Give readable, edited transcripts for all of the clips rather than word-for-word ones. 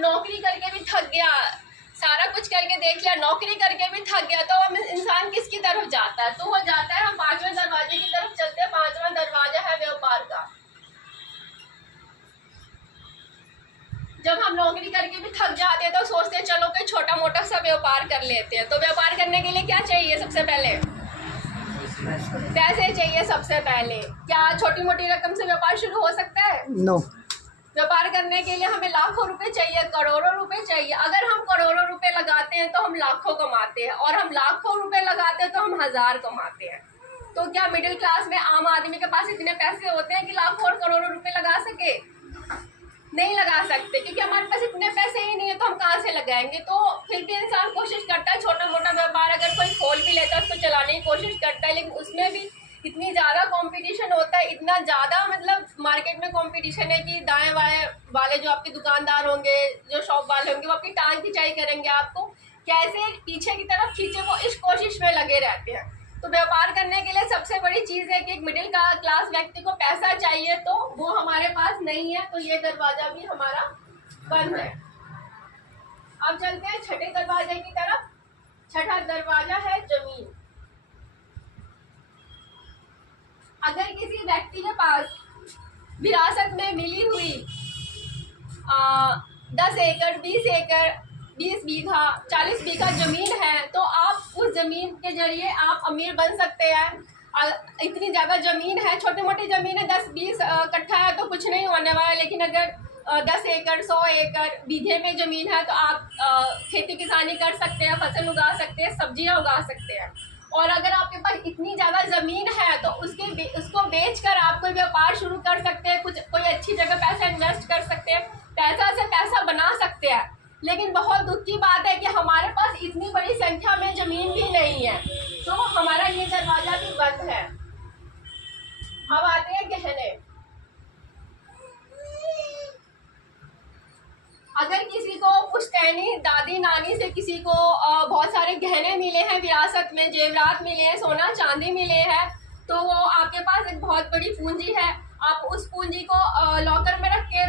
नौकरी करके भी थक गया, सारा कुछ करके देख लिया, नौकरी करके भी थक गया, तो हम इंसान किसकी तरफ जाता है? तो वो जाता है, हम 5वें दरवाजे की तरफ चलते हैं। 5वां दरवाजा है व्यापार का। जब हम नौकरी करके भी थक जाते हैं तो सोचते हैं चलो कोई छोटा मोटा सा व्यापार कर लेते हैं। तो व्यापार करने के लिए क्या चाहिए? सबसे पहले पैसे चाहिए। सबसे पहले क्या छोटी मोटी रकम से व्यापार शुरू हो सकता है? नो। व्यापार करने के लिए हमें लाखों रुपए चाहिए, करोड़ों रुपए चाहिए। अगर हम करोड़ों रुपए लगाते हैं तो हम लाखों कमाते हैं, और हम लाखों रुपए लगाते हैं तो हम 1000 कमाते हैं। तो क्या मिडिल क्लास में आम आदमी के पास इतने पैसे होते हैं कि लाखों और करोड़ों रुपए लगा सके? नहीं लगा सकते, क्योंकि हमारे पास इतने पैसे ही नहीं है, तो हम कहाँ से लगाएंगे? तो फिर भी इंसान कोशिश करता है, छोटा मोटा व्यापार अगर कोई खोल भी लेता है उसको चलाने की कोशिश करता है, लेकिन उसमें भी इतनी ज़्यादा कंपटीशन होता है, इतना ज़्यादा मतलब मार्केट में कंपटीशन है कि दाएं बाएं वाले जो आपके दुकानदार होंगे, जो शॉप वाले होंगे, वो आपकी टांग खिंचाई करेंगे, आपको कैसे पीछे की तरफ खींचे, वो इस कोशिश में लगे रहते हैं। तो व्यापार करने के लिए सबसे बड़ी चीज़ है कि एक मिडिल क्लास व्यक्ति को पैसा चाहिए, तो वो हमारे पास नहीं है, तो ये दरवाज़ा भी हमारा बंद है। अब चलते हैं छठे दरवाजे की तरफ। छठा दरवाजा है जमीन। अगर किसी व्यक्ति के पास विरासत में मिली हुई 10 एकड़, 20 एकड़, 20 बीघा, 40 बीघा जमीन है, तो आप उस जमीन के जरिए आप अमीर बन सकते हैं। इतनी ज़्यादा जमीन है, छोटी मोटी ज़मीन है, 10-20 कट्ठा है तो कुछ नहीं होने वाला, लेकिन अगर 10 एकड़, 100 एकड़, बीघे में ज़मीन है तो आप खेती किसानी कर सकते हैं, फसल उगा सकते हैं, सब्जियां उगा सकते हैं। और अगर आपके पास इतनी ज़्यादा ज़मीन है तो उसको बेचकर आप कोई व्यापार शुरू कर सकते हैं, कोई अच्छी जगह पैसा इन्वेस्ट कर सकते हैं, पैसा से पैसा बना सकते हैं। लेकिन बहुत दुख की बात है कि हमारे पास इतनी बड़ी संख्या में ज़मीन भी नहीं है, तो हमारा ये दरवाज़ा भी बंद है। अब आते हैं गहने। अगर किसी को पुश्तैनी दादी नानी से किसी को बहुत सारे गहने मिले हैं, विरासत में जेवरात मिले हैं, सोना चांदी मिले हैं, तो वो आपके पास एक बहुत बड़ी पूंजी है। आप उस पूंजी को लॉकर में रख के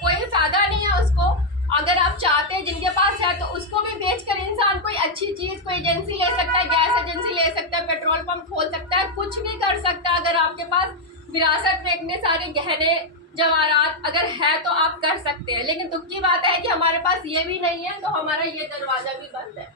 कोई फायदा नहीं है उसको। अगर आप चाहते हैं जिनके पास है तो उसको भी बेचकर इंसान कोई अच्छी चीज़, कोई एजेंसी ले सकता है, गैस एजेंसी ले सकता है, पेट्रोल पंप खोल सकता है, कुछ भी कर सकता है। अगर आपके पास विरासत में इतने सारे गहने जवाहरात अगर है तो आप कर सकते हैं। लेकिन दुख की बात है कि हमारे पास ये भी नहीं है, तो हमारा ये दरवाज़ा भी बंद है।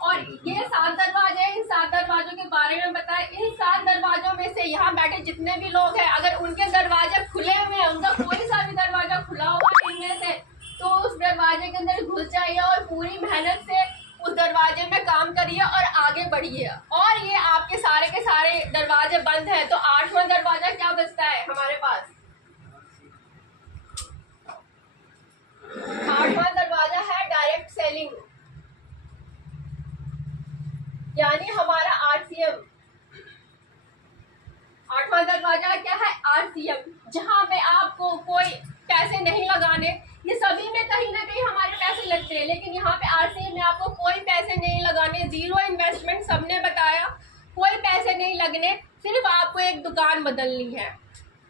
और ये 7 दरवाजे हैं, इन 7 दरवाजों के बारे में बताएं। इन 7 दरवाजों में से यहाँ बैठे जितने भी लोग हैं, अगर उनके दरवाजे खुले हुए हैं, उनका कोई सा भी दरवाजा खुला हुआ है इनमें से, तो उस दरवाजे के अंदर घुस जाइए और पूरी मेहनत से उस दरवाजे में काम करिए और आगे बढ़िए। और ये आपके सारे के सारे दरवाजे बंद हैं, तो 8वां दरवाजा क्या बचता है हमारे पास? 8वां दरवाजा है डायरेक्ट सेलिंग, यानी हमारा RCM। 8वां दरवाजा क्या है? RCM, जहां पे आपको कोई पैसे नहीं लगाने। ये सभी में कहीं ना कहीं हमारे पैसे लगते हैं, लेकिन यहाँ पे RCM में आपको कोई पैसे नहीं लगाने, 0 इन्वेस्टमेंट। सबने बताया कोई पैसे नहीं लगने, सिर्फ आपको एक दुकान बदलनी है।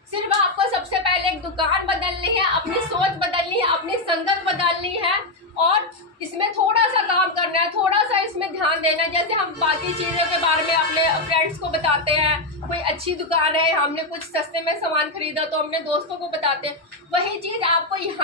सिर्फ आपको सबसे पहले एक दुकान बदलनी है, अपनी सोच बदलनी है, अपनी संगत बदलनी है, और इसमें थोड़ा सा काम करना है, थोड़ा सा इसमें ध्यान देना है। जैसे हम बाकी चीज़ों के बारे में अपने फ्रेंड्स को बताते हैं, कोई अच्छी दुकान है, हमने कुछ सस्ते में सामान खरीदा तो अपने दोस्तों को बताते हैं, वही चीज़ आपको यहाँ